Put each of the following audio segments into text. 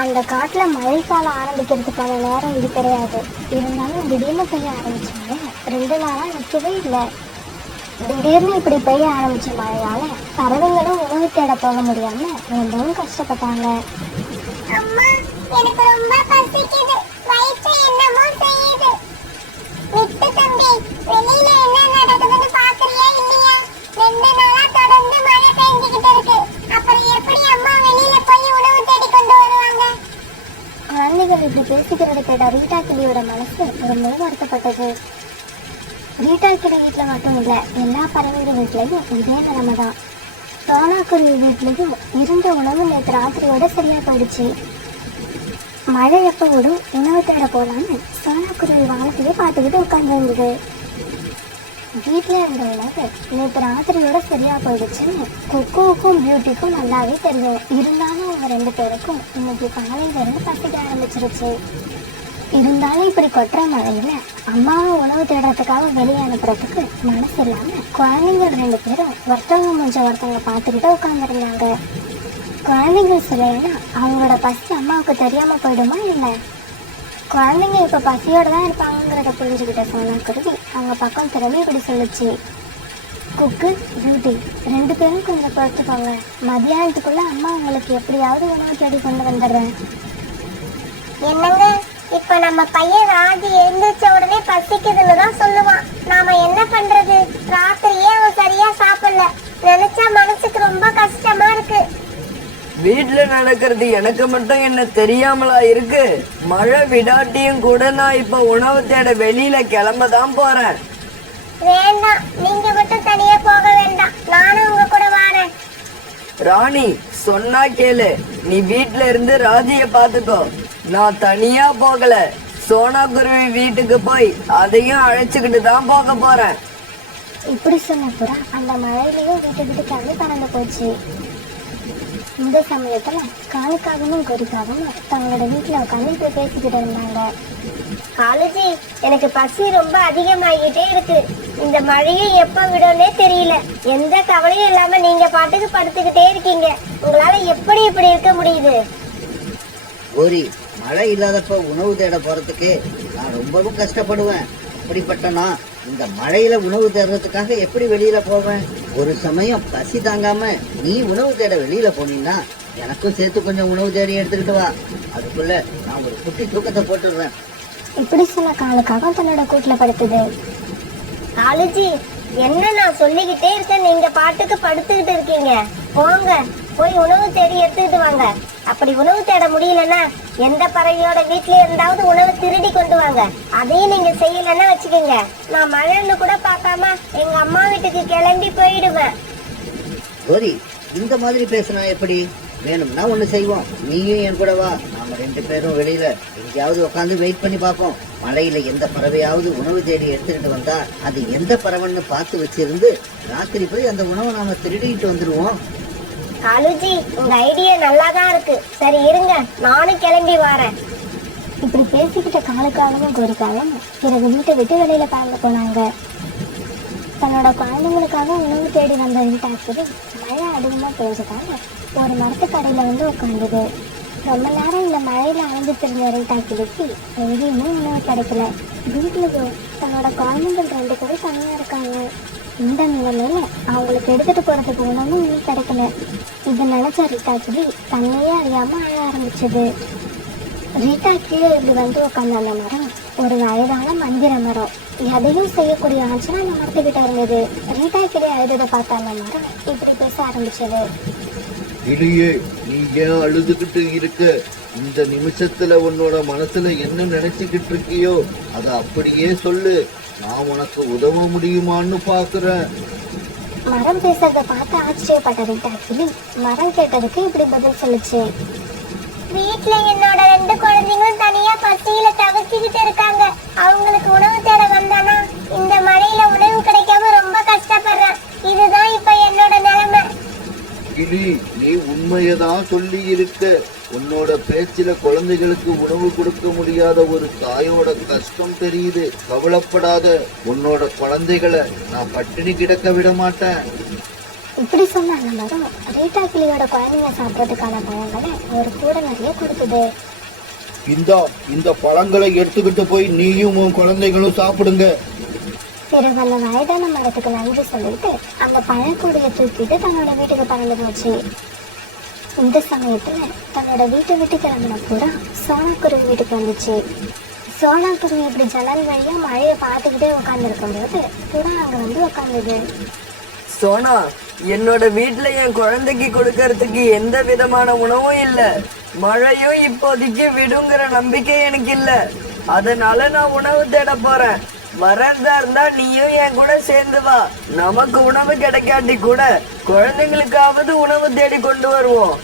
அந்த காட்டுல மழைக்காலம் ஆரம்பிக்கிறதுக்கான நேரம் இது கிடையாது. இருந்தாலும் திடீர்னு பெய்ய ஆரம்பிச்சாங்க. 2 நாளா நிற்கவே இல்லை. திடீர்னு இப்படி பெய்ய ஆரம்பிச்ச மழையால பறவைங்களும் உணவு தேட போக முடியாம ரொம்பவும் கஷ்டப்பட்டாங்க. அம்மா, எனக்கு ரொம்ப பசிக்குது, வயிற்று என்னமோ செய்யுது. மிட்டு தம்பி, வெளியில என்ன நடக்குதுன்னு பாக்குறியா இல்லையா? 2 நாளா தொடர்ந்து மழை பெஞ்சுக்கிட்டு இருக்கு. அப்புறம் எப்படி அம்மா வெளியில போய் உணவு தேடி கொண்டு வருவாங்க? குழந்தைகள் இப்படி பேசிக்கிறத கேட்ட ரீட்டா கிளியோட மனசு ரொம்பவும் வருத்தப்பட்டது. ரீட்டா கிளி வீட்டுல மட்டும் இல்ல, எல்லா பறவைகள் வீட்லயும் இதே நிலைமை தான். சோனாக்குருவி வீட்லயும் இருந்த உணவு நேற்று ராத்திரியோட சரியா போயிடுச்சு. மழை எப்போ விடும், உணவு தேட போலான்னு சோனாக்குருவி வானத்தையே பார்த்துக்கிட்டு உட்காந்துருந்தது. வீட்டில் இருந்த உணவு நேற்று ராத்திரியோட சரியா போயிடுச்சுன்னு கொக்குவுக்கும் பியூட்டிக்கும் நல்லாவே தெரியும். இருந்தாலும் அவங்க 2 பேருக்கும் இன்னைக்கு காலையில இருந்து பசிக்க ஆரம்பிச்சிருச்சு. இருந்தாலும் இப்படி கொட்டுற மழையில அம்மாவை உணவு தேடுறதுக்காக வெளியே அனுப்புறதுக்கு மனசு இல்லாம குழந்தைங்க 2 பேரும் ஒருத்தவங்க ஒருத்தவங்க பார்த்துக்கிட்டு உட்காந்துருந்தாங்க. குழந்தைங்க சொல்லலைன்னா அவங்களோட பசி அம்மாவுக்கு தெரியாம போயிடுமா இல்லை? குழந்தைங்க இப்ப பசியோட தான் இருப்பாங்கிறத புரிஞ்சுக்கிட்ட சோனாக்குருவி அவங்க பக்கம் திரும்பி இப்படி சொல்லுச்சு. குக்கு, பியூட்டி 2 பேரும் கொஞ்சம் பொறுத்துக்கோங்க. மதியானத்துக்குள்ள அம்மா உங்களுக்கு எப்படியாவது உணவு தேடி கொண்டு வந்துடுறேன். என்னங்க, இப்ப நம்ம பையன் ராஜி எழுந்திரிச்ச உடனே பசிக்குதுன்னு தான் சொல்லுவான். நாம என்ன பண்றது? ராத்திரியே அவன் சரியா சாப்பிடல. நினைச்சா மனசுக்கு ரொம்ப கஷ்டமா இருக்கு. வீட்டுல நடக்கிறது எனக்கு மட்டும் என்ன தெரியாமலா இருக்கு? மழை விடாட்டியும் கூட நான் இப்ப உணவு தேட வெளியில கிளம்பதான் போறேன். வேண்டாம், நீங்க மட்டும் தனியா போக வேண்டாம், நானும் உங்க கூட வரேன். ராணி, சொன்னா கேளு. நீ வீட்டுல இருந்து ராஜிய பாத்துக்கோ. நான் தனியா போகல, சோனாக்குருவி வீட்டுக்கு போய் அதையும் அழைச்சுக்கிட்டு தான் போக போறேன். இப்படி சொன்ன புறா அந்த மழையிலையும் வீட்டுக்கிட்டு கிளம்பி பறந்து போச்சு. இந்த சமயத்துல காலுக்காகவும் கொடிக்காகவும் தங்களோட வீட்டுல உட்காந்து இப்படி பேசிக்கிட்டு இருந்தாங்க. காலுஜி, எனக்கு பசி ரொம்ப அதிகமாகிட்டே இருக்கு. இந்த மழையும் எப்ப விடும்னே தெரியல. எந்த கவலையும் இல்லாம நீங்க பாட்டுக்கு படுத்துக்கிட்டே இருக்கீங்க. உங்களால எப்படி இப்படி இருக்க முடியுது? கோரி, மழை இல்லாதப்ப உணவு தேட போறதுக்கு நான் ரொம்பவும் கஷ்டப்படுவேன். அப்படிப்பட்டனா இந்த மழையில உணவு தேடுறதுக்காக எப்படி வெளியில போவேன்? ஒரு சமயம் பசி தாங்காம நீ உணவு தேட வெளியில போனீங்கன்னா எனக்கும் சேர்த்து கொஞ்சம் உணவு தேடி எடுத்துக்கிட்டு வா. அதுக்குள்ள நான் ஒரு குட்டி தூக்கத்தை போட்டுடுறேன். இப்படி சொன்ன காலுக்காகவும் தன்னோட கூட்டுல படுத்துது. காலுஜி, என்ன நான் சொல்லிக்கிட்டே இருக்கேன், நீங்க பாட்டுக்கு படுத்துக்கிட்டு இருக்கீங்க. போங்க, போய் உணவு தேடி எடுத்துக்கிட்டு வாங்க. அப்படி உணவு தேட முடியலன்னா எந்த பறவையோட வீட்டுல இருந்தாவது உணவு திருடி கொண்டு வாங்க. அதையும் நீங்க செய்யலன்னா வச்சுக்கோங்க, நான் மழைன்னு கூட பார்க்காம எங்க அம்மா வீட்டுக்கு கிளம்பி போயிடுவேன். கோரி, இந்த மாதிரி பேசினா எப்படி? வேணும்னா ஒண்ணு செய்வோம், நீயும் என் கூட வா. நாம 2 பேரும் வெளியில எங்கேயாவது உட்காந்து வெயிட் பண்ணி பார்ப்போம். மழையில எந்த பறவையாவது உணவு தேடி எடுத்துக்கிட்டு வந்தா அது எந்த பறவைன்னு பார்த்து வச்சிருந்து ராத்திரி போய் அந்த உணவை நாம திருடிட்டு வந்துருவோம். காலுஜி, உங்க ஐடியா நல்லாதான் இருக்கு. சரி இருங்க, நானும் கிளம்பி வரேன். இப்படி பேசிக்கிட்ட காலுக்காகவும் கொடிக்காகவும் பிறகு வீட்டை விட்டு வெளியில பறந்து போனாங்க. தன்னோட குழந்தைங்களுக்காக உணவு தேடி வந்த வீட்டாக்குது மழை அதிகமா பெஞ்சதால ஒரு மரத்துக்கடையில வந்து உட்காந்துது. ரொம்ப நேரம் இந்த மழையில அலைஞ்சு தெரிஞ்ச ரீட்டாக்கிலிக்கு எங்கேயுமே உணவு கிடைக்கல. வீட்டுலயோ தன்னோட குழந்தைகள் 2 பேரும் தனியா இருக்காங்க. இந்த நிலைமையில அவங்களுக்கு எடுத்துட்டு போறதுக்கு உணவும் இன்னும் கிடைக்கல. இதை நினைச்ச ரீட்டாக்கிளி தன்னையே அறியாம அழ ஆரம்பிச்சது. ரீட்டா கீழே இப்படி வந்து உட்காந்து அந்த மரம் ஒரு வயதான மந்திர மரம். எதையும் செய்யக்கூடிய ஆச்சுன்னா அந்த மரத்துக்கிட்ட இருந்தது. ரீட்டா கிளி அழுததை பார்த்த அந்த மரம் இப்படி பேச ஆரம்பிச்சது. கிளியே, நீ ஏன் அழுதுகிட்டு இருக்க? இந்த நிமிஷத்துல உன்னோட மனசுல என்ன நினைச்சுக்கிட்டு இருக்கியோ அத அப்படியே சொல்லு. நான் உனக்கு உதவ முடியுமான்னு பாக்குறேன். மரம் பேசுறத பார்த்து ஆச்சரியப்பட்ட ரீட்டா கிளி மரம் கேட்டதுக்கு இப்படி பதில் சொல்லுச்சு. வீட்டுல என்னோட 2 குழந்தைங்களும் தனியா பசியில தவிச்சுக்கிட்டு இருக்காங்க. அவங்களுக்கு உணவு தேட வந்தானா இந்த மழையில உணவு கிடைக்காம ரொம்ப கஷ்டப்படுறேன். இதுதான் இப்ப என்னோட நிலைமை. கிளி, நீ உண்மையதான் சொல்லி இருக்க. உன்னோட பேச்சில குழந்தைகளுக்கு உணவு கொடுக்க முடியாத ஒரு தாயோட கஷ்டம் தெரியுது. கவலைப்படாத, உன்னோட குழந்தைகளை நான் பட்டினி கிடக்க விட மாட்டேன். இப்படி சொன்ன அந்த மரம் ரீட்டா கிளியோட குழந்தைங்க சாப்பிட்றதுக்கான பழங்களை ஒரு கூட நிறைய கொடுக்குது. இந்த பழங்களை எடுத்துக்கிட்டு போய் நீயும் உன் குழந்தைகளும் சாப்பிடுங்க. பிறகு அந்த வயதான மரத்துக்கு நன்றி சொல்லிட்டு அந்த பழக்கூடைய தூக்கிட்டு தன்னோட வீட்டுக்கு பறந்து போச்சு. இந்த சமயத்துல தன்னோட வீட்டை விட்டு கிளம்பின புறா சோனாக்குருவி வீட்டுக்கு வந்துச்சு. சோனாக்குருவி இப்படி ஜன்னல் வழியா மழையை பார்த்துக்கிட்டே உட்காந்துருக்கும் போது புறா அங்க வந்து உட்காந்துது. சோனா, என்னோட வீட்டுல என் குழந்தைக்கு கொடுக்கறதுக்கு எந்த விதமான உணவும் இல்ல. மழையும் இப்போதைக்கு விடுங்கிற நம்பிக்கை எனக்கு இல்ல. அதனால நான் உணவு தேட போறேன். வரதா இருந்தா நீயும் என் கூட சேர்ந்து வா. நமக்கு உணவு கிடைக்காட்டி கூட குழந்தைங்களுக்காவது உணவு தேடி கொண்டு வருவோம்.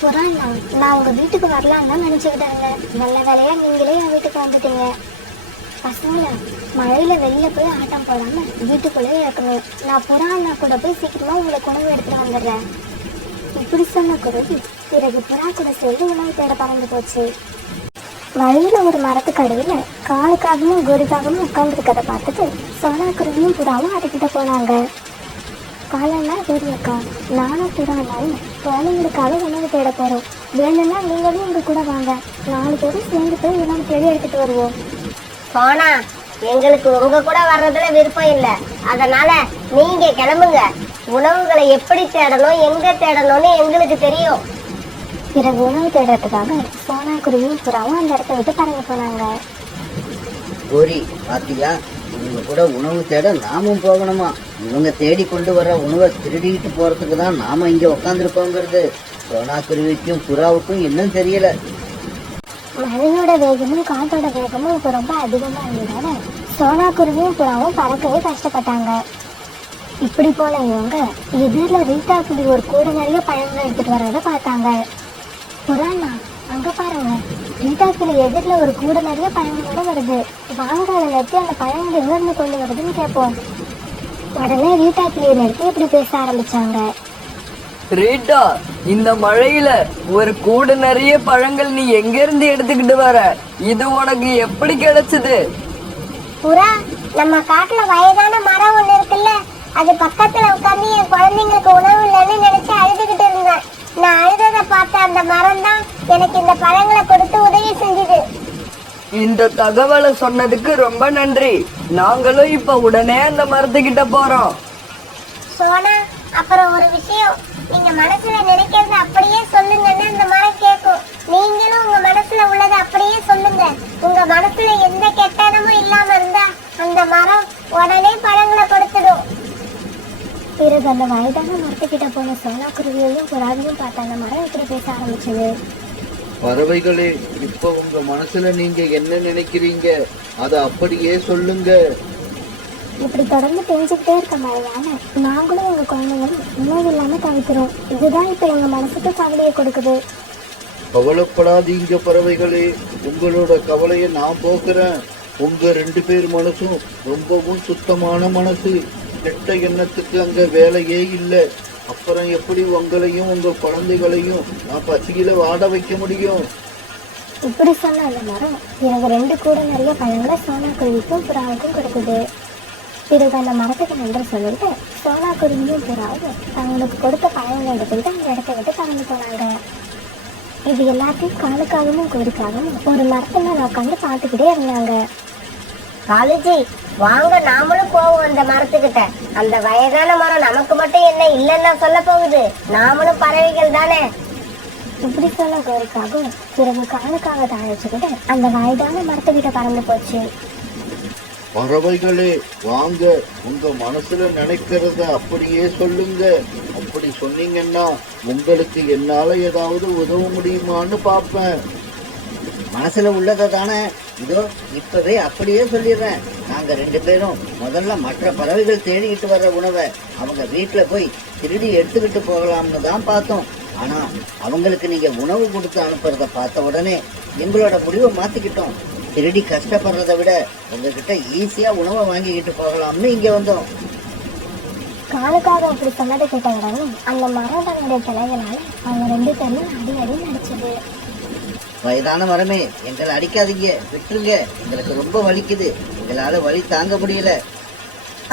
புறா, நான் உங்க வீட்டுக்கு வரலான்னு தான் நினைச்சுக்கிட்டாங்க. நல்ல வேலையா நீங்களே என் வீட்டுக்கு வந்துட்டீங்க. பசங்கள மழையில வெளியில போய் ஆட்டம் போடாம வீட்டுக்குள்ளேயே இருக்கணும். நான் புறா அண்ணா கூட போய் சீக்கிரமா உங்களுக்கு உணவு எடுத்துட்டு வந்துடுறேன். இப்படி சொன்ன குருவி பிறகு புறா கூட சேர்ந்து உணவு தேட பறந்து போச்சு. வழியில ஒரு மரத்துக்கு அடியில காலுக்காகவும் கோரிக்காகவும் உட்கார்ந்துருக்கதை பார்த்துட்டு சோனாக்குருவியும் புறாவும் அதுக்கிட்ட போனாங்க. காலன்னா கோரி அக்கா, நானும் புறா அண்ணாவும் குழந்தைங்களுக்காக உணவு தேட போறோம். வேணும்னா நீங்களும் உங்க கூட வாங்க. 4 பேரும் சேர்ந்து போய் உணவு தேடி எடுத்துட்டு வருவோம். சோனா, எங்களுக்கு உங்க கூட வர்றதுல விருப்பம் இல்லை. அதனால நீங்க கிளம்புங்க. உணவுகளை எப்படி தேடணும், எங்க தேடணும்னு எங்களுக்கு தெரியும். பிறகு உணவு தேடுறதுக்காக சோனாக்குருவியும் புறாவும் அந்த இடத்த விட்டு பறந்து போனாங்க. கோரி, பாத்தியா, இவங்க கூட உணவு தேட நாமும் போகணுமா? இவங்க தேடி கொண்டு வர உணவை திருடிட்டு போறதுக்கு தான் நாம இங்க உட்காந்துருக்கோங்கிறது சோனாக்குருவிக்கும் புறாவுக்கும் இன்னும் தெரியல. மழையோட வேகமும் காத்தோட வேகமும் இப்போ ரொம்ப அதிகமா இருந்ததால சோனாக்குருவியும் புறாவும் பறக்கவே கஷ்டப்பட்டாங்க. இப்படி போன இவங்க எதிரில் ரீட்டா கிளி ஒரு கூட நிறைய பழங்களை எடுத்துட்டு வர்றதை பார்த்தாங்க. புறாண்ணா, அங்க பாருங்க, ரீட்டா கிளி எதிரில் ஒரு கூட நிறைய பழங்களோட வருது. வாங்க அதை நிறுத்தி அந்த பழங்கள் எங்கிருந்து கொண்டு வருதுன்னு கேட்போம். உடனே ரீட்டா கிளியை நிறுத்தி இப்படி பேச ஆரம்பிச்சாங்க. ரீட்டா, இந்த மழையில ஒரு கூட நிறைய பழங்கள் நீ எங்க இருந்து எடுத்துக்கிட்டு வர? இது உனக்கு எப்படி கிடைச்சது? புறா, நம்ம காட்டுல வயதான மரம் ஒண்ணு இருக்குல்ல, அது பக்கத்துல உட்கார்ந்து என் குழந்தைங்களுக்கு உணவு இல்லைன்னு நினைச்சு அழுதுகிட்டு இருந்தேன். நான் அழுததை பார்த்த அந்த மரம் தான் எனக்கு இந்த பழங்களை கொடுத்து உதவி செஞ்சுது. இந்த தகவலை சொன்னதுக்கு ரொம்ப நன்றி. நாங்களும் இப்ப உடனே அந்த மரத்துக்கிட்ட போறோம். சோனா, அப்புறம் ஒரு விஷயம், நீங்க மனசுல நினைக்கிறது அப்படியே சொல்லுங்கன்னு அந்த மரம் கேட்கும். நீங்களும் உங்க மனசுல உள்ளதை அப்படியே சொல்லுங்க. உங்க மனசுல எந்த கெட்டனமும் இல்லாம இருந்தா அந்த மரம் உடனே பழங்களை கொடுத்துடும். பிறகு அந்த வயதான மரத்துக்கிட்ட போன சோனாக்குருவியையும் புறாவையும் பார்த்த அந்த மரம் இப்படி பேச ஆரம்பிச்சது. பறவைகளே, இப்ப உங்க மனசுல நீங்க என்ன நினைக்கிறீங்க அதை அப்படியே சொல்லுங்க. இப்படி தொடர்ந்து பெஞ்சுக்கிட்டே இருக்க மழையால நாங்களும் உங்க குழந்தைங்களும் உணவு இல்லாம தவிக்கிறோம். இதுதான் இப்ப எங்க மனசுக்கு கவலையை கொடுக்குது. கவலைப்படாதீங்க பறவைகளே, உங்களோட கவலையை நான் போக்குறேன். உங்க 2 பேர் மனசும் ரொம்பவும் சுத்தமான மனசு. கெட்ட எண்ணத்துக்கு அங்க வேலையே இல்லை. அப்புறம் எப்படி உங்களையும் உங்க குழந்தைகளையும் நான் பசியில வாட வைக்க முடியும்? இப்படி சொன்ன அந்த மரம் பிறகு 2 கூட நிறைய பழங்களை சோனாக்குருவிக்கும் புறாவுக்கும் கொடுக்குது. பிறகு அந்த மரத்துக்கு நன்றி சொல்லிட்டு சோனாக்குருவியும் புறாவும் தங்களுக்கு கொடுத்த பழங்களை எடுத்துக்கிட்டு அந்த இடத்த விட்டு பறந்து போனாங்க. இது எல்லாத்தையும் காலுக்காகவும் கோரிக்காகவும் ஒரு மரத்துல உட்காந்து பார்த்துக்கிட்டே இருந்தாங்க. காலேஜி, வாங்க நாமளும் போவோம் அந்த மரத்துக்கிட்ட. அந்த வயதான மரம் நமக்கு மட்டும் என்ன இல்லைன்னா சொல்ல போகுது. நாமளும் பறவைகள் தானே. இப்படி சொன்ன கோரிக்காகவும் பிறகு காலுக்காக தாழ்ச்சிக்கிட்டு அந்த வயதான மரத்துக்கிட்ட பறந்து போச்சு. பறவைகளே, வாங்க, உங்க மனசுல நினைக்கிறத அப்படியே சொல்லுங்க. அப்படி சொன்னீங்கன்னா உங்களுக்கு என்னால ஏதாவது உதவ முடியுமான்னு பார்ப்பேன். மனசுல உள்ளதை தானே, இதோ இப்பவே அப்படியே சொல்லிடுறேன். நாங்க 2 பேரும் முதல்ல மற்ற பறவைகள் தேடிக்கிட்டு வர்ற உணவை அவங்க வீட்டுல போய் திருடி எடுத்துக்கிட்டு போகலாம்னு தான் பார்த்தோம். ஆனா அவங்களுக்கு நீங்க உணவு கொடுத்து அனுப்புறத பார்த்த உடனே எங்களோட முடிவை மாத்திக்கிட்டோம். திருடி கஷ்டப்படுறதை விட உங்ககிட்ட ஈஸியா உணவை வாங்கிக்கிட்டு போகலாம்னு இங்க வந்தோம். காலுக்காக அப்படி சொன்னதை கேட்ட உடனே அந்த மரம் தன்னுடைய தலைகளால அவங்க 2 பேரும் அடி அடி நடிச்சது. வயதான மரமே, எங்களை அடிக்காதீங்க, விட்டுருங்க. எங்களுக்கு ரொம்ப வலிக்குது. எங்களால வலி தாங்க முடியல.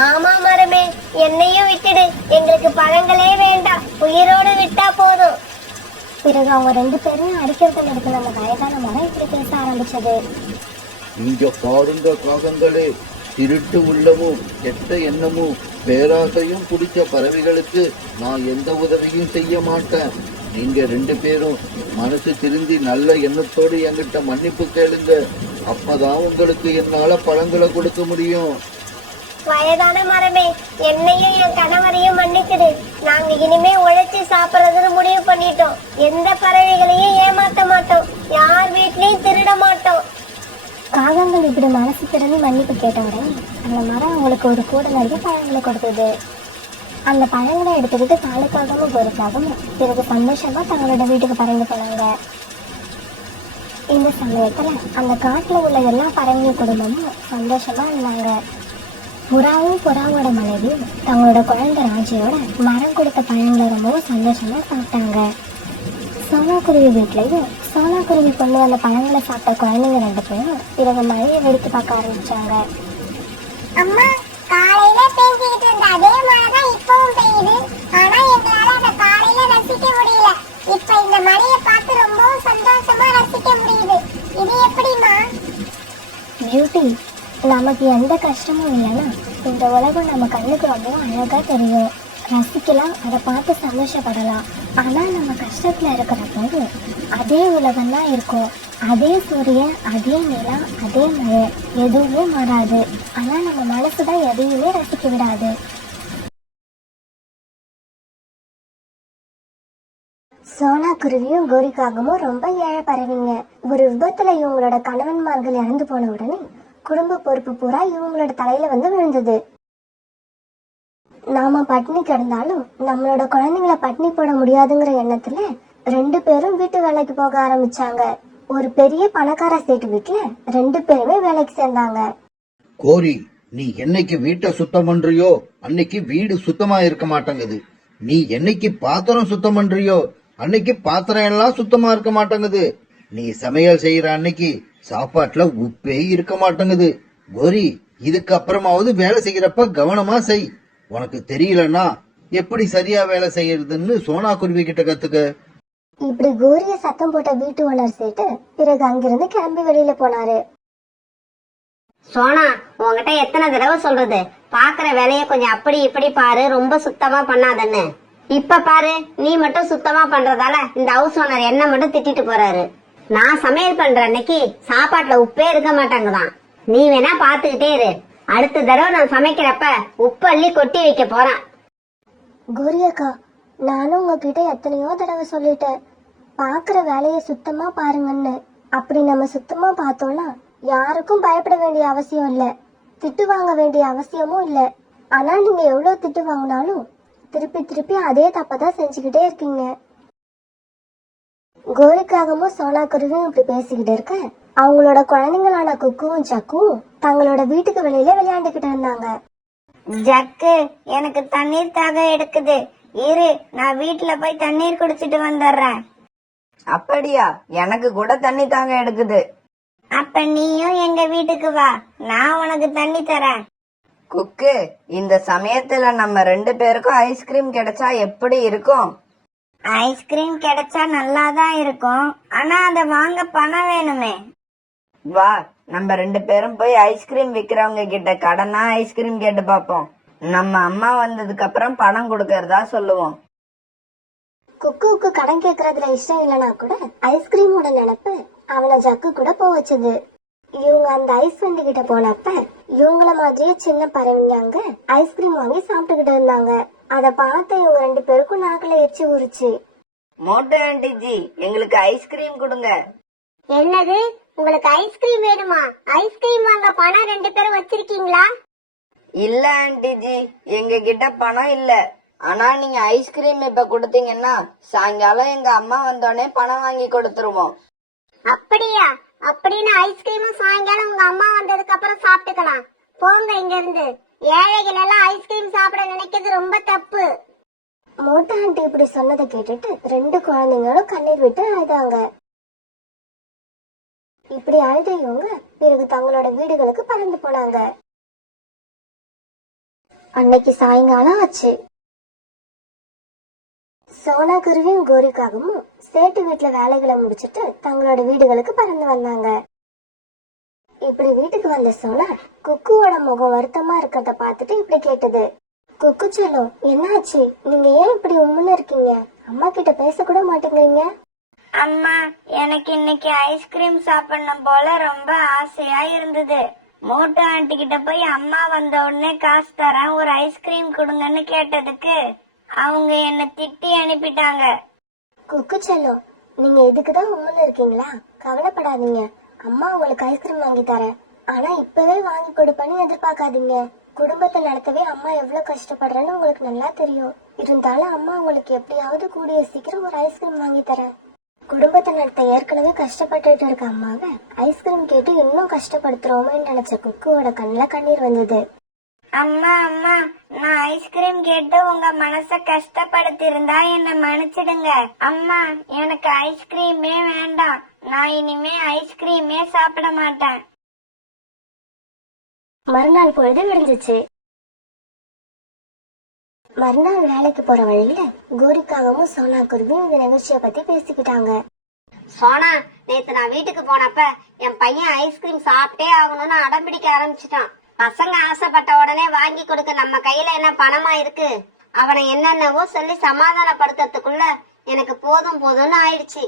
ஆமா மரமே, என்னையும் விட்டுடு. எங்களுக்கு பழங்களே வேண்டாம், உயிரோடு விட்டா போதும். பிறகு அவங்க 2 பேரும் அடிக்கிறது நிறுத்தின அந்த வயதான மரம் இப்படி பேச ஆரம்பிச்சது. இங்க பாருங்க காகங்களே, திருட்டு உள்ளமும் கெட்ட எண்ணமும் பேராசையும் பிடிச்ச பறவைகளுக்கு நான் எந்த உதவியும் செய்ய மாட்டேன். நீங்க 2 பேரும் மனசு திருந்தி நல்ல எண்ணத்தோடு என்கிட்ட மன்னிப்பு கேளுங்க. அப்பதான் உங்களுக்கு என்னால பழங்களை கொடுக்க முடியும். வயதான மரமே, என்னையும் என் கணவரையும் மன்னிச்சிடு. நாங்க இனிமே உழைச்சி சாப்பிடறதுன்னு முடிவு பண்ணிட்டோம். எந்த பறவைகளையும் ஏமாத்த மாட்டோம், யார் வீட்லயும் திருட மாட்டோம். காகங்கள் இப்படி மனசு திறந்து மன்னிப்பு கேட்ட உடனே அந்த மரம் அவங்களுக்கு ஒரு கூட நிறைய பழங்களை கொடுத்தது. அந்த பழங்களை எடுத்துக்கிட்டு காலுக்காகவும் கோரிக்காகவும் பிறகு சந்தோஷமா தங்களோட வீட்டுக்கு பறந்து போனாங்க. இந்த சமயத்துல அந்த காட்டுல உள்ள எல்லா பறவைங்க குடும்பமும் சந்தோஷமா இருந்தாங்க. புறாவும் புறாவோட மனைவியும் தங்களோட குழந்தை ராஜியோட மரம் கொடுத்த பழங்களை ரொம்பவும் சந்தோஷமா சாப்பிட்டாங்க. சோனாக்குருவி வீட்லயும் சோனாக்குருவி கொண்டு வந்த பழங்களை சாப்பிட்ட குழந்தைங்க 2 பேரும் பிறகு மழையை வெடித்து பார்க்க ஆரம்பிச்சாங்க. அம்மா, காலையில பேஞ்சிட்டு இருந்த அதே மழைதான் இப்பவும் பெய்யுது. ஆனா எங்களால அந்த காலையில ரசிக்க முடியல. இப்ப இந்த மழையை பார்த்து ரொம்பவும் சந்தோஷமா ரசிக்க முடியுது. இது எப்படிமா? பியூட்டி, நமக்கு எந்த கஷ்டமும் இல்லைன்னா இந்த உலகம் நம்ம கண்ணுக்கு ரொம்பவும் அழகா தெரியும். ரசிக்கலாம், அதை பார்த்து சந்தோஷப்படலாம். ஆனால் நம்ம கஷ்டத்தில் இருக்கிற போது அதே உலகம் தான் இருக்கும். அதே சூரியன், அதே நிலா, அதே மழை எதுவுமே மாறாது. ஆனால் நம்ம மனசு தான் எதையுமே ரசிக்க விடாது. சோனாக்குருவியும் கோரிக்காகமும் ரொம்ப ஏழை பறவைங்க. ஒரு விபத்துல இவங்களோட கணவன்மார்கள் இறந்து போன உடனே குடும்ப பொறுப்பு பூரா இவங்களோட தலையில வந்து விழுந்தது. நாம பட்டினி கிடந்தாலும் நம்மளோட குழந்தைங்களை பட்டினி போட முடியாதுங்கிற எண்ணத்துல 2 பேரும் வீட்டு வேலைக்கு போக ஆரம்பிச்சாங்க. ஒரு பெரிய பணக்கார சேட்டு வீட்டுல 2 பேருமே வேலைக்கு சேர்ந்தாங்க. கோரி, நீ என்னைக்கு வீட்டை சுத்தம் பண்றியோ அன்னைக்கு வீடு சுத்தமா இருக்க மாட்டேங்குது. நீ என்னைக்கு பாத்திரம் சுத்தம் பண்றியோ அன்னைக்கு பாத்திரம் எல்லாம் சுத்தமா இருக்க மாட்டேங்குது. நீ சமையல் செய்யற அன்னைக்கு சாப்பாட்டுல உப்பே இருக்க மாட்டேங்குது. கோரி, இதுக்கு அப்புறமாவது வேலை செய்யறப்ப கவனமா செய். உனக்கு தெரியலன்னா எப்படி சரியா வேலை செய்யறதுன்னு சோனாக்குருவி கிட்ட கத்துக்க. இப்படி கோரிய சத்தம் போட்ட வீட்டு ஓனர் சேட்டு பிறகு அங்கிருந்து கிளம்பி வெளியில போனாரு. சோனா, உன்கிட்ட எத்தனை தடவை சொல்றது, பாக்குற வேலைய கொஞ்சம் அப்படி இப்படி பாரு, ரொம்ப சுத்தமா பண்ணாதன்னு. இப்ப பாரு, நீ மட்டும் சுத்தமா பண்றதால இந்த ஹவுஸ் ஓனர் என்ன மட்டும் திட்டிட்டு போறாரு. நான் சமையல் பண்ற அன்னைக்கு சாப்பாட்டுல உப்பே இருக்க மாட்டாங்கதான். நீ வேணா பாத்துக்கிட்டே இரு. அடுத்த தடவை நான் சமைக்கிறப்ப உப்பு அள்ளி கொட்டி வைக்க போறேன். கோரியக்கா, நானும் உங்ககிட்ட எத்தனையோ தடவை சொல்லிட்டேன், பாக்குற வேலைய சுத்தமா பாருங்கன்னு. அப்படி நம்ம சுத்தமா பார்த்தோம்னா யாருக்கும் பயப்பட வேண்டிய அவசியம் இல்ல, திட்டு வாங்க வேண்டிய அவசியமும் இல்ல. ஆனா நீங்க எவ்வளவு திட்டு வாங்கினாலும் திருப்பி திருப்பி அதே தப்பதான் செஞ்சுக்கிட்டே இருக்கீங்க. கோரிக்காகவும் சோனாக்குருவியும் இப்படி பேசிக்கிட்டு இருக்க அவங்களோட குழந்தைங்களான குக்குவும் ஜக்குவும் தங்களோட வீட்டுக்கு வெளியில விளையாண்டுகிட்டு இருந்தாங்க. ஜக்கு, எனக்கு தண்ணீர் தாக எடுக்குது, இரு நான் வீட்டுல போய் தண்ணீர் குடிச்சிட்டு வந்துடுறேன். அப்படியா? எனக்கு கூட தண்ணி தாங்க எடுக்குது. அப்ப நீயும் எங்க வீட்டுக்கு வா, நான் உனக்கு தண்ணி தரேன். குக்கு, இந்த சமயத்துல நம்ம 2 பேருக்கும் ஐஸ்கிரீம் கிடைச்சா எப்படி இருக்கும்? ஐஸ்கிரீம் கிடைச்சா நல்லாதான் இருக்கும், ஆனா அத வாங்க பணம் வேணுமே. வா, நம்ம 2 பேரும் போய் ஐஸ்கிரீம் விக்கிறவங்க கிட்ட கடனா ஐஸ்கிரீம் கேட்டு பாப்போம். நம்ம அம்மா வந்ததுக்கு அப்புறம் பணம் கொடுக்கறதா சொல்லுவோம். குக்குவுக்கு கடன் கேட்கறதுல இஷ்டம் இல்லைன்னா கூட ஐஸ்கிரீமோட நினைப்பு அவனை ஜக்கு கூட போக வச்சது. இவங்க அந்த ஐஸ் வண்டி கிட்ட போனப்ப இவங்கள மாதிரியே சின்ன பறவைங்க அங்க ஐஸ்கிரீம் வாங்கி சாப்பிட்டுக்கிட்டு இருந்தாங்க. அத பார்த்து இவங்க 2 பேருக்கும் நாக்குல எச்சி ஊறிச்சு. மோட்டோ ஆண்டிஜி, எங்களுக்கு ஐஸ்கிரீம் கொடுங்க. என்னது, உங்களுக்கு ஐஸ்கிரீம் வேணுமா? ஐஸ்கிரீம் வாங்க பணம் 2 பேரும் வச்சிருக்கீங்களா? இல்ல ஆண்டிஜி, எங்க கிட்ட பணம் இல்ல. ஆனா நீங்க ஐஸ்கிரீம் இப்ப கொடுத்தீங்கன்னா சாயங்காலம் எங்க அம்மா வந்தோடனே பணம் வாங்கி கொடுத்துருவோம். அப்படியா? அப்படின்னு ஐஸ்கிரீமும் சாயங்காலம் உங்க அம்மா வந்ததுக்கு அப்புறம் சாப்பிட்டுக்கலாம். போங்க இங்க இருந்து. ஏழைகள் எல்லாம் ஐஸ்கிரீம் சாப்பிட நினைக்கிறது ரொம்ப தப்பு. மோட்டா ஆண்டி இப்படி சொன்னதை கேட்டுட்டு 2 குழந்தைங்களும் கண்ணீர் விட்டு அழுதாங்க. இப்படி அழுத இவங்க பிறகு தங்களோட வீடுகளுக்கு பறந்து போனாங்க. அன்னைக்கு சாயங்காலம் ஆச்சு. சோனா குருவியும் கோரிக்காகவும் சேட்டு வீட்டுல வேலைகளை முடிச்சிட்டு தங்களோட வீடுகளுக்கு பறந்து வந்தாங்க. இப்படி வீட்டுக்கு வந்த சோனா குக்குவோட முகம் வருத்தமா இருக்கிறத பார்த்துட்டு இப்படி கேட்டது. குக்கு செல்லம், என்னாச்சு? நீங்க ஏன் இப்படி உம்முன்னு இருக்கீங்க? அம்மா கிட்ட பேச கூட மாட்டேங்கிறீங்க. அம்மா, எனக்கு இன்னைக்கு ஐஸ்கிரீம் சாப்பிடணும் போல ரொம்ப ஆசையா இருந்தது. மோட்டு ஆண்டி கிட்ட போய் அம்மா வந்த உடனே காசு தரேன், ஒரு ஐஸ்கிரீம் கொடுங்கன்னு கேட்டதுக்கு அவங்க என்ன திட்டி அனுப்பிட்டாங்க. குக்கு செல்லம், நீங்க இதுக்குதான் உம்முன்னு இருக்கீங்களா? கவலைப்படாதீங்க, அம்மா உங்களுக்கு ஐஸ்கிரீம் வாங்கி தரேன். ஆனா இப்பவே வாங்கி கொடுப்பேன்னு எதிர்பார்க்காதீங்க. குடும்பத்தை நடத்தவே அம்மா எவ்வளவு கஷ்டப்படுறேன்னு உங்களுக்கு நல்லா தெரியும். இருந்தாலும் அம்மா உங்களுக்கு எப்படியாவது கூடிய சீக்கிரம் ஒரு ஐஸ்கிரீம் வாங்கி தரேன். குடும்பத்தை நடத்த ஏற்கனவே கஷ்டப்பட்டுட்டு இருக்க அம்மாவை ஐஸ்கிரீம் கேட்டு இன்னும் கஷ்டப்படுத்துறோமேன்னு நினைச்ச குக்குவோட கண்ணுல கண்ணீர் வந்தது. அம்மா அம்மா, நான் ஐஸ்கிரீம் கேட்டு உங்க மனச கஷ்டப்படுத்தி இருந்தா என்ன மன்னிச்சிடுங்க. அம்மா, எனக்கு ஐஸ்கிரீமே வேண்டாம். நான் இனிமே ஐஸ்கிரீமே சாப்பிட மாட்டேன். மறுநாள் பொழுது விடிஞ்சிச்சு. மறுநாள் வேலைக்கு போற வழியில கோரிக்காகவும் சோனா குருவியும் இந்த நிகழ்ச்சிய பத்தி பேசிக்கிட்டாங்க. சோனா, நேத்து நான் வீட்டுக்கு போனப்ப என் பையன் ஐஸ்கிரீம் சாப்பிட்டே ஆகணும்னு அடம்பிடிக்க ஆரம்பிச்சிட்டான். பசங்க ஆசைப்பட்ட உடனே வாங்கி கொடுக்க நம்ம கையில என்ன பணமா இருக்கு? அவனை என்னென்னவோ சொல்லி சமாதானப்படுத்துறதுக்குள்ள எனக்கு போதும் போதும்னு ஆயிடுச்சு.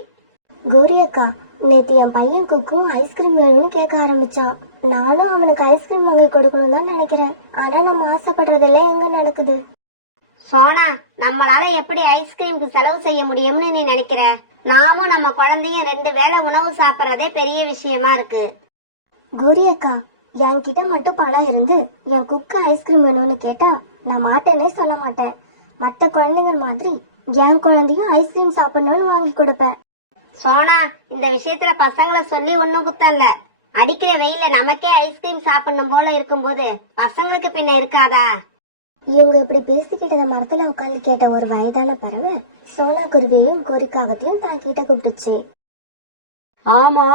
கோரி அக்கா, நேத்து என் பையன் குக்கும் ஐஸ்கிரீம் வேணும்னு கேட்க ஆரம்பிச்சான். நானும் அவனுக்கு ஐஸ்கிரீம் வாங்கி கொடுக்கணும் தான் நினைக்கிறேன். ஆனா நம்ம ஆசைப்படுறதெல்லாம் எங்க நடக்குது? சோனா, நம்மளால எப்படி ஐஸ்கிரீமுக்கு செலவு செய்ய முடியும்னு நீ நினைக்கிற? நாமும் நம்ம குழந்தையும் 2 வேளை உணவு சாப்பிடறதே பெரிய விஷயமா இருக்கு. கோரி அக்கா, என்கிட்ட மட்டும் பணம் இருந்து என் குக்கு ஐஸ்கிரீம் வேணும்னு கேட்டா நான் மாட்டேனே சொல்ல மாட்டேன். மத்த குழந்தைங்க மாதிரி என் குழந்தையும் ஐஸ்கிரீம் சாப்பிடணும்னு வாங்கி கொடுப்பேன். சோனா, இந்த விஷயத்துல பசங்களை சொல்லி ஒண்ணும் குத்தல்ல. அடிக்கிற வெயில நமக்கே ஐஸ்கிரீம் சாப்பிடணும் போல இருக்கும்போது பசங்களுக்கு பின்ன இருக்காதா? இவங்க இப்படி பேசிக்கிட்டத மரத்துல உட்காந்து கேட்ட ஒரு வயதான பறவை சோனா குருவியையும் கோரிக்காகத்தையும் தான் கிட்ட கூப்பிட்டுச்சு. ஆமா,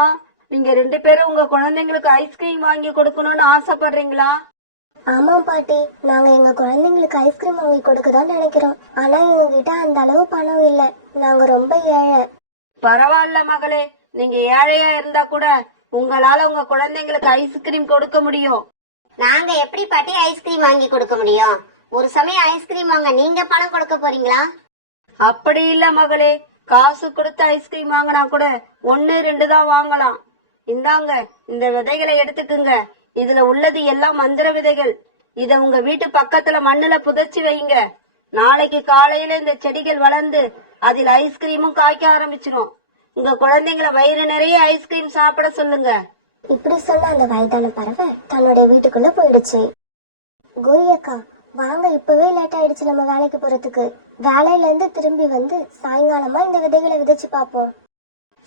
நீங்க 2 பேரும் உங்க குழந்தைங்களுக்கு ஐஸ்கிரீம் வாங்கி கொடுக்கணும்னு ஆசைப்படுறீங்களா? ஆமா பாட்டி, நாங்க எங்க குழந்தைங்களுக்கு ஐஸ்கிரீம் வாங்கி கொடுக்கதான் நினைக்கிறோம். ஆனா எங்க கிட்ட அந்த அளவு பணம் இல்ல. நாங்க ரொம்ப ஏழை. பரவாயில்ல மகளே, நீங்க ஏழையா இருந்தா கூட உங்களால உங்க குழந்தைங்களுக்கு ஐஸ்கிரீம் கொடுக்க முடியும். நாங்க எப்படி பாட்டி ஐஸ்கிரீம் வாங்கி கொடுக்க முடியும்? ஒரு சமயம் ஐஸ்கிரீம் வாங்க நீங்க பணம் கொடுக்க போறீங்களா? அப்படி இல்ல மகளே, காசு கொடுத்து ஐஸ்கிரீம் வாங்கினா கூட 1, 2 தான் வாங்கலாம். இந்தாங்க, இந்த விதைகளை எடுத்துக்குங்க. இதுல உள்ளது எல்லாம் மந்திர விதைகள். இத உங்க வீட்டு பக்கத்துல மண்ணுல புதைச்சு வைங்க. நாளைக்கு காலையில இந்த செடிகள் வளர்ந்து அதில் ஐஸ்கிரீமும் காய்க்க ஆரம்பிச்சிடும். உங்க குழந்தைங்களை வயிறு நிறைய ஐஸ்கிரீம் சாப்பிட சொல்லுங்க. இப்படி சொன்ன அந்த வயதான பறவை தன்னுடைய வீட்டுக்குள்ள போயிடுச்சு. கோரி அக்கா, வாங்க, இப்பவே லேட் ஆயிடுச்சு நம்ம வேலைக்கு போறதுக்கு. வேலையில இருந்து திரும்பி வந்து சாயங்காலமா இந்த விதைகளை விதைச்சு பாப்போம்.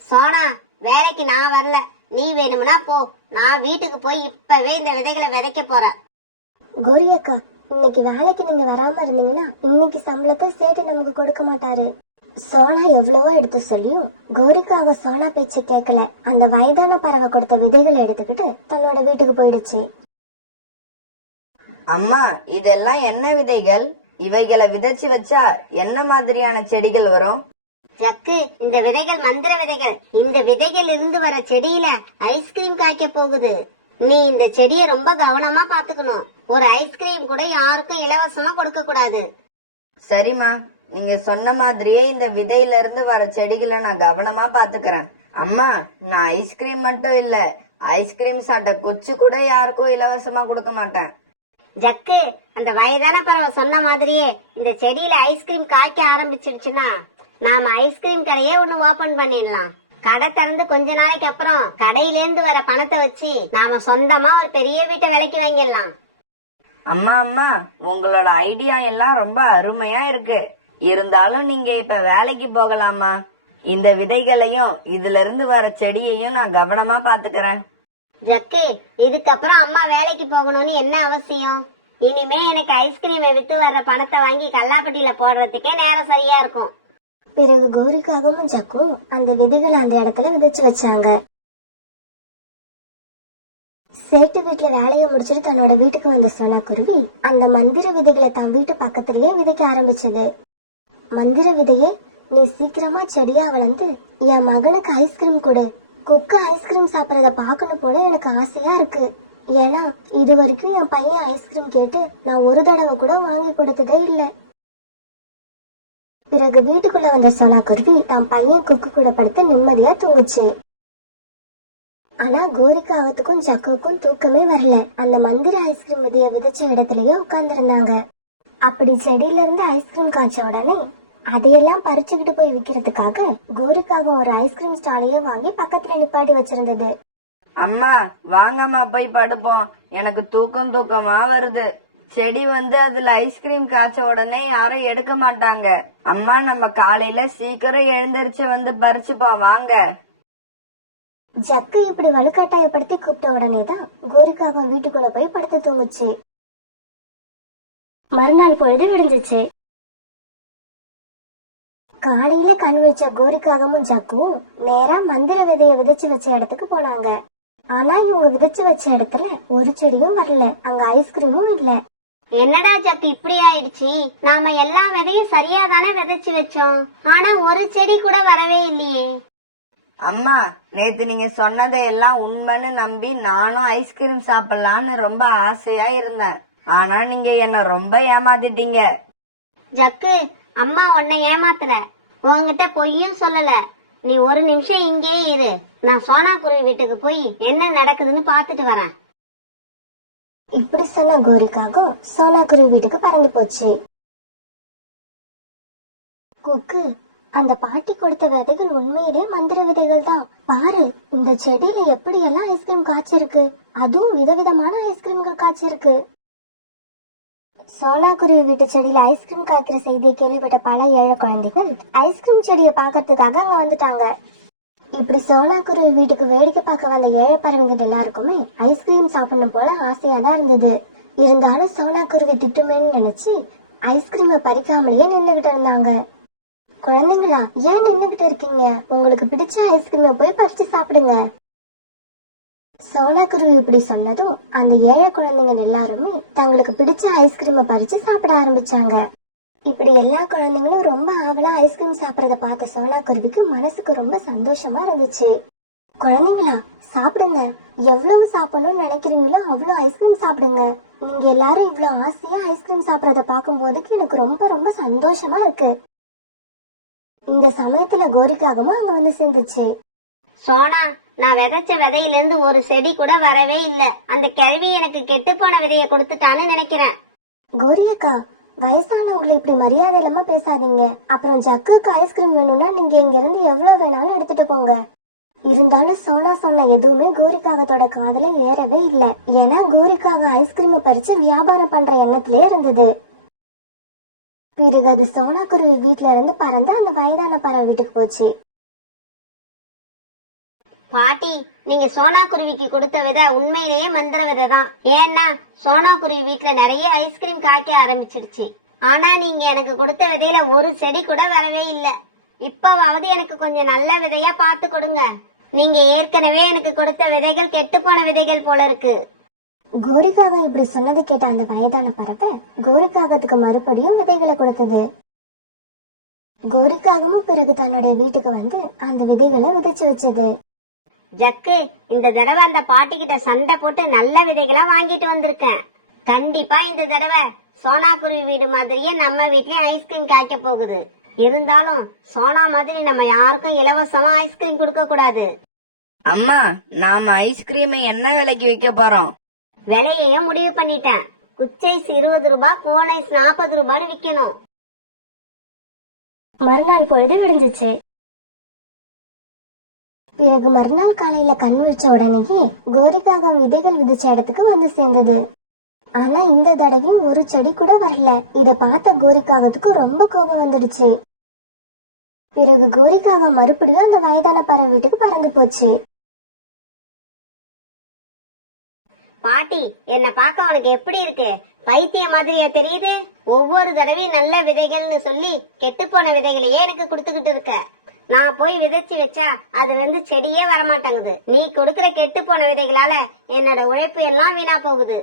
சோனா, வேலைக்கு நான் வரல. நீ வேணும்னா போ. நான் வீட்டுக்கு போய் இப்பவே இந்த விதைகளை விதைக்க போறேன். கோரி அக்கா, இன்னைக்கு வேலைக்கு நீங்க வராம இருந்தீங்கன்னா இன்னைக்கு சம்பளத்தை சேட்டு நமக்கு கொடுக்க மாட்டாரு. சோனா எவ்வளவோ எடுத்து சொல்லியும் கோரிக்காக சோனா பேச்சு கேட்கல. அந்த வயதான பறவை கொடுத்த விதைகளை எடுத்துக்கிட்டு தன்னோட வீட்டுக்கு போயிடுச்சு. அம்மா, இதெல்லாம் என்ன விதைகள்? இவைகளை விதைச்சு வச்சா என்ன மாதிரியான செடிகள் வரும்? ஜக்கு, இந்த விதைகள் மந்திர விதைகள். இந்த விதைகள் இருந்து வர செடியில ஐஸ்கிரீம் காய்க்க போகுது. நீ இந்த செடியை ரொம்ப கவனமா பாத்துக்கணும். ஒரு ஐஸ்கிரீம் கூட யாருக்கும் இலவசமா கொடுக்க கூடாது. சரிம்மா, நீங்க சொன்ன மாதிரியே இந்த விதையில இருந்து வர செடிகளை நான் கவனமா பாத்துக்கிறேன். அம்மா, நான் ஐஸ்கிரீம் மட்டும் இல்ல, ஐஸ்கிரீம் சாப்பிட்ட குச்சி கூட யாருக்கும் இலவசமா கொடுக்க மாட்டேன். ஜக்கு, அந்த வயதான பறவை சொன்ன மாதிரியே இந்த செடியில ஐஸ்கிரீம் காய்க்க ஆரம்பிச்சிடுச்சுன்னா நாம ஐஸ்கிரீம் கடையே ஒண்ணு ஓபன் பண்ணிடலாம். கடை திறந்து கொஞ்ச நாளைக்கு அப்புறம் கடையில இருந்து வர பணத்தை வச்சு நாம சொந்தமா ஒரு பெரிய வீட்டை விலைக்கு வாங்கிடலாம். அம்மா அம்மா, உங்களோட ஐடியா எல்லாம் ரொம்ப அருமையா இருக்கு. இருந்தாலும் நீங்க இப்ப வேலைக்கு போகலாமா? இந்த விதைகளையும் இதுல இருந்து வர செடியையும் நான் கவனமா பாத்துக்கிறேன். ஜக்கு, இதுக்கப்புறம் அம்மா வேலைக்கு போகணும்னு என்ன அவசியம்? இனிமே எனக்கு ஐஸ்கிரீமை வித்து வர்ற பணத்தை வாங்கி கல்லாப்பட்டியில போடுறதுக்கே நேரம் சரியா இருக்கும். பிறகு கோரிக்காகவும் ஜக்கும் அந்த விதைகளை அந்த இடத்துல விதைச்சு வச்சாங்க. சேட்டு வீட்டுல வேலையை முடிச்சுட்டு தன்னோட வீட்டுக்கு வந்த சோனா குருவி அந்த மந்திர விதைகளை தன் வீட்டு பக்கத்திலேயே விதைக்க ஆரம்பிச்சது. மந்திர விதையே, நீ சீக்கிரமா செடியா வளர்ந்து என் மகனுக்கு ஐஸ்கிரீம் கொடு. குக்கு ஐஸ்கிரீம் சாப்பிடறத பாக்கணும் போல எனக்கு ஆசையா இருக்கு. ஏன்னா இது வரைக்கும் என் பையன் ஐஸ்கிரீம் கேட்டு நான் ஒரு தடவை கூட வாங்கி கொடுத்ததே இல்லை. பிறகு வீட்டுக்குள்ள வந்த சோனா குருவி தன் பையன் குக்கு கூட படுத்து நிம்மதியா தூங்குச்சு. ஆனா கோரிக்காகத்துக்கும் ஜக்குக்கும் தூக்கமே வரல. அந்த மந்திர ஐஸ்கிரீம் விதைய விதைச்ச இடத்துலயே உட்கார்ந்து இருந்தாங்க. அப்படி செடியில இருந்து ஐஸ்கிரீம் காய்ச்ச உடனே அதையெல்லாம் பறிச்சுக்கிட்டு போய் விக்கிறதுக்காக கோரிக்காக ஒரு ஐஸ்கிரீம் ஸ்டாலையே வாங்கி பக்கத்துல நிப்பாட்டி வச்சிருந்தது. அம்மா வாங்கம்மா போய் படுப்போம், எனக்கு தூக்கமா வருது. செடி வந்து அதுல ஐஸ்கிரீம் காய்ச்ச உடனே யாரும் எடுக்க மாட்டாங்க. அம்மா நம்ம காலையில சீக்கிரம் எழுந்திருச்சு வந்து பறிச்சுப்போம் வாங்க. ஜக்கு இப்படி வலுக்கட்டாயப்படுத்தி கூப்பிட்ட உடனேதான் கோரிக்காகம் வீட்டுக்குள்ள போய் படுத்து தூங்குச்சு. மறுநாள் பொழுது விடிஞ்சிச்சு. காலையில கண் வச்ச கோரிக்காகமும் ஜக்குவும் நேரா மந்திர விதைய விதைச்சு வச்ச இடத்துக்கு போனாங்க. ஆனா இவங்க விதைச்சு வச்ச இடத்துல ஒரு செடியும் வரல, அங்க ஐஸ்கிரீமும் இல்ல. என்னடா ஜக்கு இப்படி ஆயிடுச்சு? நாம எல்லா விதையும் சரியா தானே விதைச்சு வச்சோம், ஆனா ஒரு செடி கூட வரவே இல்லையே. அம்மா நேத்து நீங்க சொன்னதை எல்லாம் உண்மைன்னு நம்பி நானும் ஐஸ்கிரீம் சாப்பிடலான்னு ரொம்ப ஆசையா இருந்தேன். ஆனா நீங்க என்ன ரொம்ப ஏமாத்திட்டீங்க. ஜக்கு, அம்மா உன்னை ஏமாத்தல, உன்கிட்ட பொய்யும் சொல்லல. நீ ஒரு நிமிஷம் இங்கே இரு, நான் சோனா குருவி வீட்டுக்கு போய் என்ன நடக்குதுன்னு பாத்துட்டு வரேன். இப்படி சொன்ன கோரிக்காகம் சோனா குருவி வீட்டுக்கு பறந்து போச்சு. குக்கு, அந்த பாட்டி கொடுத்த விதைகள் உண்மையிலே மந்திர விதைகள் தான். பாரு, இந்த செடியில எப்படி எல்லாம் ஐஸ்கிரீம் காய்ச்சிருக்கு, அதுவும் விதவிதமான ஐஸ்கிரீம்கள் காய்ச்சிருக்கு. சோனா குருவி வீட்டு செடியில ஐஸ்கிரீம் காய்க்கிற செய்தியை கேள்விப்பட்ட பல ஏழை குழந்தைகள் ஐஸ்கிரீம் செடியை பாக்கிறதுக்காக அங்க வந்துட்டாங்க. இப்படி சோனா குருவி வீட்டுக்கு வேடிக்கை பார்க்க வந்த ஏழை பறவைகள் எல்லாருக்குமே ஐஸ்கிரீம் சாப்பிடணும் போல ஆசையா தான் இருந்தது. இருந்தாலும் சோனா குருவி திட்டுமேன்னு நினைச்சு ஐஸ்கிரீமை பறிக்காமலேயே நின்னுகிட்டு இருந்தாங்க. குழந்தைங்களா, ஏன் நின்னுகிட்டு இருக்கீங்க? உங்களுக்கு பிடிச்ச ஐஸ்கிரீமை போய் பறிச்சு சாப்பிடுங்க. சோனா குருவி இப்படி சொன்னதும் அந்த ஏழை குழந்தைங்க எல்லாருமே தங்களுக்கு பிடிச்ச ஐஸ்கிரீமை பறிச்சு சாப்பிட ஆரம்பிச்சாங்க. இப்படி எல்லா குழந்தைங்களும் ரொம்ப ஆவலா ஐஸ்கிரீம் சாப்பிடறத பார்த்த சோனா குருவிக்கு மனசுக்கு ரொம்ப சந்தோஷமா இருந்துச்சு. குழந்தைங்களா, சாப்பிடுங்க. எவ்வளவு சாப்பிடணும்னு நினைக்கிறீங்களோ அவ்வளவு ஐஸ்கிரீம் சாப்பிடுங்க. நீங்க எல்லாரும் இவ்வளவு ஆசையா ஐஸ்கிரீம் சாப்பிடறத பார்க்கும் போதுக்கு எனக்கு ரொம்ப ரொம்ப சந்தோஷமா இருக்கு. இந்த சமயத்துல கோரிக்காகமும் அங்க வந்து சேர்ந்துச்சு. சோனா, நான் விதைச்ச விதையில இருந்து ஒரு செடி கூட வரவே இல்ல. அந்த கிழவி எனக்கு கெட்டு போன விதைய கொடுத்துட்டான்னு நினைக்கிறேன். கோரியக்கா, வயசானவங்களை இப்படி மரியாதை இல்லாம பேசாதீங்க. அப்புறம் ஜக்குக்கு ஐஸ்கிரீம் வேணும்னா நீங்க இங்க இருந்து எவ்வளவு வேணாலும் எடுத்துட்டு போங்க. இருந்தாலும் சோனா சொன்ன எதுவுமே கோரிக்காகத்தோட காதுல ஏறவே இல்ல. ஏன்னா கோரிக்காக ஐஸ்கிரீமை பறிச்சு வியாபாரம் பண்ற எண்ணத்திலே இருந்தது. பிறகு அது சோனா குருவி வீட்டுல இருந்து பறந்து அந்த வயதான பறவை வீட்டுக்கு போச்சு. பாட்டி, நீங்க சோனா குருவிக்கு கொடுத்த விதை உண்மையிலேயே மந்திர விதை தான். ஏன்னா சோனா குருவி வீட்டுல நிறைய ஐஸ்கிரீம் காய்க்க ஆரம்பிச்சிருச்சு. ஆனா நீங்க எனக்கு கொடுத்த விதையில ஒரு செடி கூட வரவே இல்ல. இப்பவாவது எனக்கு கொஞ்சம் நல்ல விதையா பார்த்து கொடுங்க. நீங்க ஏற்கனவே எனக்கு கொடுத்த விதைகள் கெட்டு போன விதைகள் போல இருக்கு. கோரிக்காகம் இப்படி சொன்னது கேட்ட அந்த வயதான பறவை கோரிக்காகத்துக்கு மறுபடியும் விதைகளை கொடுத்தது. கோரிக்காகமும் பிறகு தன்னுடைய வீட்டுக்கு வந்து அந்த விதைகளை விதைச்சு வச்சது. ஜக்கு, இந்த தடவை அந்த பாட்டி கிட்ட சண்டை போட்டு நல்ல விதைகளா வாங்கிட்டு வந்திருக்கேன். கண்டிப்பா இந்த தடவை சோனா குருவி வீடு மாதிரியே நம்ம வீட்லயும் ஐஸ்கிரீம் காய்க்க போகுது. இருந்தாலும் சோனா மாதிரி நம்ம யாருக்கும் இலவசமா ஐஸ்கிரீம் கொடுக்க கூடாது. அம்மா, நாம ஐஸ்கிரீமை என்ன விலைக்கு விற்க போறோம்? விலையையும் முடிவு பண்ணிட்டேன். குச்சைஸ் 20 ரூபாய், கோனைஸ் 40 ரூபான்னு விக்கணும். மறுநாள் பொழுது விடிஞ்சிச்சு. பிறகு மறுநாள் காலையில கண் விழிச்ச உடனேயே கோரிக்காகம் விதைகள் விதிச்ச இடத்துக்கு வந்து சேர்ந்தது. ஆனா இந்த தடவையும் ஒரு செடி கூட வரல. இத பார்த்த கோரிக்காகத்துக்கு ரொம்ப கோபம் வந்துடுச்சு. பிறகு கோரிக்காகம் மறுபடியும் அந்த வயதான பறவை வீட்டுக்கு பறந்து போச்சு. பாட்டி, என்ன பார்க்க உனக்கு எப்படி இருக்கு? பைத்திய மாதிரியா தெரியுது? ஒவ்வொரு தடவையும் நல்ல விதைகள்னு சொல்லி கெட்டு போன விதைகளையே எனக்கு கொடுத்துக்கிட்டு இருக்க. நான் போய் விதைச்சு வச்சா அது வந்து செடியே வரமாட்டேங்குது. நீ கொடுக்கிற கெட்டு போன விதைகளால என்னோட உழைப்பு எல்லாம் வீணா போகுது.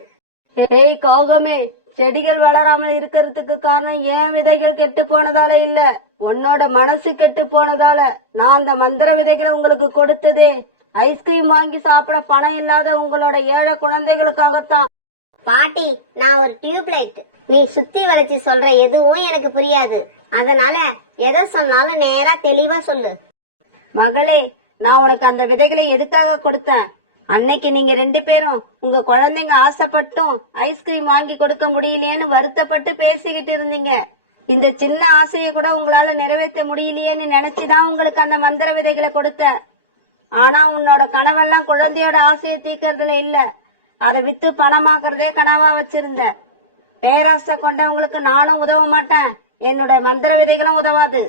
ஏய் காகமே, செடிகள் வளராமல் இருக்கிறதுக்கு காரணம் ஏன் விதைகள் கெட்டு போனதால இல்ல, உன்னோட மனசு கெட்டு போனதால. நான் அந்த மந்திர விதைகளை உங்களுக்கு கொடுத்ததே ஐஸ்கிரீம் வாங்கி சாப்பிட பணம் இல்லாத உங்களோட ஏழை குழந்தைகளுக்காகத்தான். பாட்டி, நான் ஒரு டியூப்லைட். நீ சுத்தி வளைச்சு சொல்ற எதுவும் எனக்கு புரியாது. அதனால எதை சொன்னாலும் நேரா தெளிவா சொல்லு. மகளே, நான் உனக்கு அந்த விதைகளை எதுக்காக கொடுத்தேன்? அன்னைக்கு நீங்க 2 பேரும் உங்க குழந்தைங்க ஆசைப்பட்டும் ஐஸ்கிரீம் வாங்கி கொடுக்க முடியலையேன்னு வருத்தப்பட்டு பேசிக்கிட்டு இருந்தீங்க. இந்த சின்ன ஆசையை கூட உங்களால நிறைவேற்ற முடியலையேன்னு நினைச்சுதான் உங்களுக்கு அந்த மந்திர விதைகளை கொடுத்தேன். ஆனா உன்னோட கனவெல்லாம் குழந்தையோட ஆசையை தீர்க்கறதுல இல்ல, அதை வித்து பணமாக்குறதே கனவா வச்சிருந்த. பேராசை கொண்டவங்களுக்கு நானும் உதவ மாட்டேன், என்னோட மந்திர விதைகளும் உதவாது.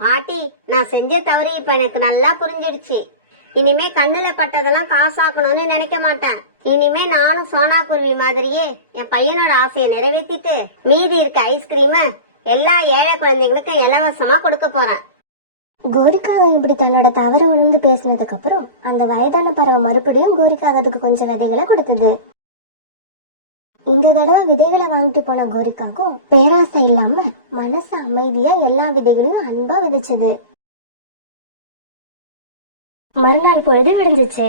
பாட்டி, நான் செஞ்ச தவறு இப்ப எனக்கு நல்லா புரிஞ்சிடுச்சு. இனிமே கண்ணுல பட்டதெல்லாம் காசாக்கணும்னு நினைக்க மாட்டேன். இனிமே நானும் சோனா குருவி மாதிரியே என் பையனோட ஆசையை நிறைவேற்றிட்டு மீதி இருக்க ஐஸ்கிரீம எல்லா ஏழை குழந்தைங்களுக்கும் இலவசமா கொடுக்க போறேன். கோரிக்காகம் இப்படி தன்னோட தவற உணர்ந்து பேசினதுக்கு அப்புறம் அந்த வயதான பறவை மறுபடியும் கோரிக்காகத்துக்கு கொஞ்சம் விதைகளை கொடுத்தது. இந்த தடவை விதைகளை வாங்கிட்டு போன கோரிக்காகும் பேராசை இல்லாம மனசு அமைதியா எல்லா விதைகளையும் அன்பா விதைச்சது. மறுநாள் பொழுது விடிஞ்சிச்சு.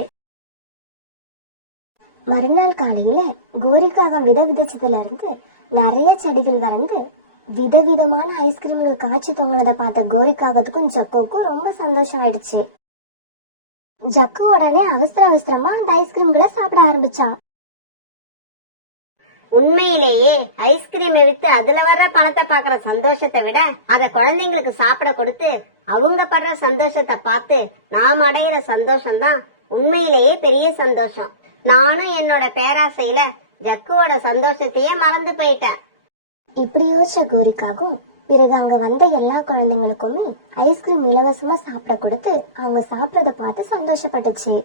மறுநாள் காலையில கோரிக்காகம் விதைச்சதுல இருந்து நிறைய செடிகள் வளர்ந்து விதவிதமான ஐஸ்கிரீம்கள் காய்ச்சி தொங்கினதை பார்த்த கோரிக்காகத்துக்கும் ஜக்குவுக்கும் ரொம்ப சந்தோஷம் ஆயிடுச்சு. ஜக்கு உடனே அவசரமா அந்த ஐஸ்கிரீம்களை சாப்பிட ஆரம்பிச்சான். உண்மையிலேயே ஐஸ்கிரீமை வித்து அதுல வர்ற பணத்தை பாக்குற சந்தோஷத்தை விட அத குழந்தைங்களுக்கு சாப்பிட கொடுத்து அவங்க படுற சந்தோஷத்தை பார்த்து நாம் அடையிற சந்தோஷம் தான் உண்மையிலேயே பெரிய சந்தோஷம். நானும் என்னோட பேராசையில ஜக்குவோட சந்தோஷத்தையே மறந்து போயிட்டேன். இப்படி யோசிச்ச கோரிக்காகும் பிறகு அங்க வந்த எல்லா குழந்தைங்களுக்குமே ஐஸ்கிரீம் இலவசமா சாப்பிட கொடுத்து அவங்க சாப்பிடறத பார்த்து சந்தோஷப்பட்டுச்சு.